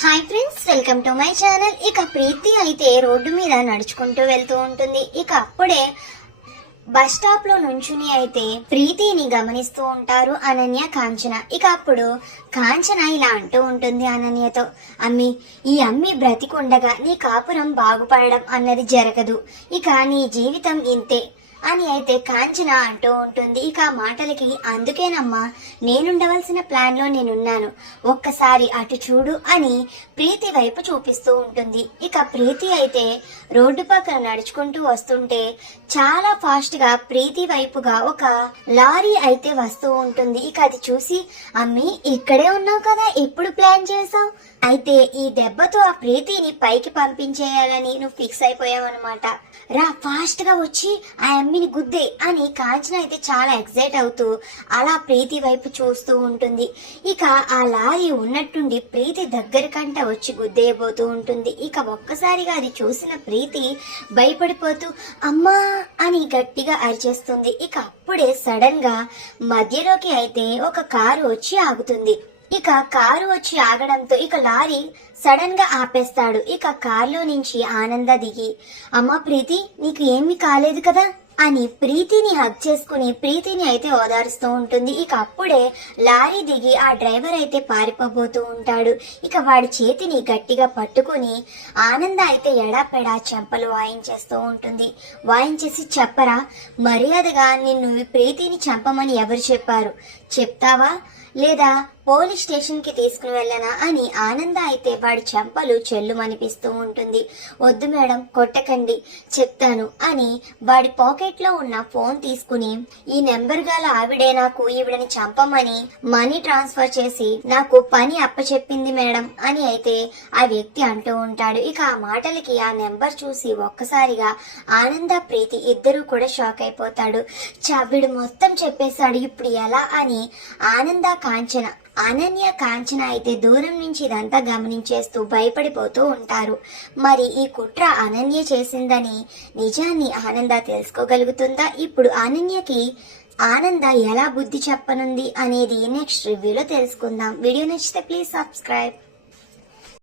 Hi friends, welcome to my channel. ఇక ప్రీతి అయితే road మీద నడుచుకుంటూ వెళ్తూ ఉంటుంది. ఇక అప్పుడే బస్ స్టాప్ లో నుంచుని అయితే ప్రీతిని గమనిస్తూ ఉంటారు అనన్య, కాంచన. ఇక అప్పుడు కాంచన ఇలా అంటూ ఉంటుంది అనన్యతో, ఈ అమ్మి బ్రతికుండగా నీ కాపురం బాగుపడడం అన్నది జరగదు, ఇక నీ జీవితం ఇంతే అని అయితే కాంచన అంటూ ఉంటుంది. ఇక ఆ మాటలకి అందుకేనమ్మా నేనుండవలసిన ప్లాన్ లో నేనున్నాను, ఒక్కసారి అటు చూడు అని ప్రీతి వైపు చూపిస్తూ ఉంటుంది. ఇక ప్రీతి అయితే రోడ్డు పక్కన నడుచుకుంటూ వస్తుంటే చాలా ఫాస్ట్ గా ప్రీతి వైపుగా ఒక లారీ అయితే వస్తూ ఉంటుంది. ఇక అది చూసి, ఇక్కడే ఉన్నావు కదా, ఎప్పుడు ప్లాన్ చేసావు? అయితే ఈ దెబ్బతో ఆ ప్రీతిని పైకి పంపించేయాలని నువ్వు ఫిక్స్ అయిపోయావన్నమాట. రా, ఫాస్ట్ గా వచ్చి ఆ అమ్మిని గుద్దే అని కాంచన అయితే చాలా ఎక్సైట్ అవుతూ అలా ప్రీతి వైపు చూస్తూ ఉంటుంది. ఇక ఆ లారీ ఉన్నట్టుండి ప్రీతి దగ్గరకంట వచ్చి గుద్దేయబోతూ ఉంటుంది. ఇక ఒక్కసారిగా అది చూసిన ప్రీతి భయపడిపోతూ అమ్మా అని గట్టిగా అరిచేస్తుంది. ఇక అప్పుడే సడన్ గా మధ్యలోకి అయితే ఒక కారు వచ్చి ఆగుతుంది. ఇక కారు వచ్చి ఆగడంతో ఇక లారీ సడన్ గా ఆపేస్తాడు. ఇక కారులో నుంచి ఆనంద దిగి, అమ్మా ప్రీతి, నీకు ఏమీ కాలేదు కదా అని ప్రీతిని హగ్ చేసుకుని ప్రీతిని అయితే ఓదారుస్తూ ఉంటుంది. ఇక అప్పుడే లారీ దిగి ఆ డ్రైవర్ అయితే పారిపోబోతూ ఉంటాడు. ఇక వాడి చేతిని గట్టిగా పట్టుకుని ఆనంద అయితే ఎడాపెడా చెంపలు వాయించేస్తూ ఉంటుంది. వాయించేసి, చెప్పరా, మర్యాదగా నిన్ను ప్రీతిని చంపమని ఎవరు చెప్పారు, చెప్తావా లేదా పోలీస్ స్టేషన్ కి తీసుకుని వెళ్ళనా అని ఆనంద అయితే వాడి చెంపలు చెల్లుమనిపిస్తూ ఉంటుంది. వద్దు మేడం, కొట్టకండి, చెప్తాను అని వాడి పాకెట్ లో ఉన్న ఫోన్ తీసుకుని, ఈ నెంబర్ గల ఆవిడే నాకు ఈవిడని చంపమని మనీ ట్రాన్స్ఫర్ చేసి నాకు పని అప్పచెప్పింది మేడం అని అయితే ఆ వ్యక్తి అంటూ ఉంటాడు. ఇక ఆ మాటలకి ఆ నెంబర్ చూసి ఒక్కసారిగా ఆనంద ప్రీతి ఇద్దరు కూడా షాక్ అయిపోతాడు. వీడు మొత్తం చెప్పేశాడు, ఇప్పుడు ఎలా అని ఆనంద కాంచన, అనన్య కాంచన అయితే దూరం నుంచి ఇదంతా గమనించేస్తూ భయపడిపోతూ ఉంటారు. మరి ఈ కుట్ర అనన్య చేసిందని నిజాన్ని ఆనంద తెలుసుకోగలుగుతుందా? ఇప్పుడు అనన్యకి ఆనంద ఎలా బుద్ధి చెప్పనుంది అనేది నెక్స్ట్ రివ్యూలో తెలుసుకుందాం. వీడియో నచ్చితే ప్లీజ్ సబ్స్క్రైబ్.